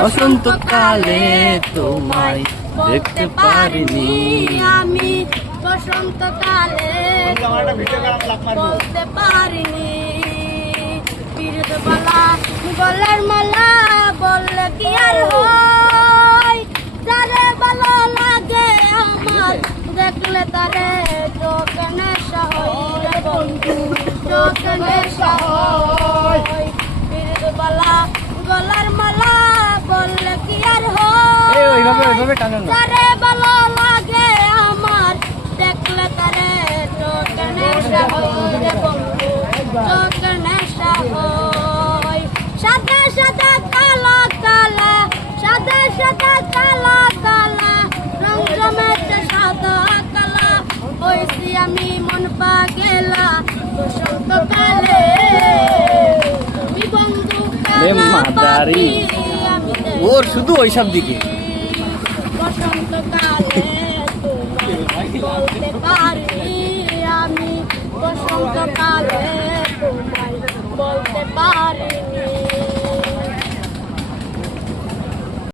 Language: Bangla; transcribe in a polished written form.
বসন্তকালে তোমায় দেখতে পারিনি আমি বসন্তকালে বলতে পারিনি পিরিত বালা গলার মালা বললে কি আর হয় যারে ভালো লাগে আমার দেখলে তারে চোখ নেশা হয় বন্ধু চোখ নেশা হয় পিরিত বালা গলার মালা বললে কি আর হয় যারে ভালো লাগে আমার দেখলে তারে চোখ নেশা হয় বন্ধু চোখ নেশা হয় সাদা সাদা কালা কালা সাদা সাদা কালা কালা রং জমেছে সাদা কালা হইছি আমি মন পাগেলা বসন্তকালে তুমি বন্ধু মাদারি ওর শুধু ওইসব দিকে বসন্তকালে তোমায় বলতে পারি আমি বসন্তকালে তোমায় বলতে পারি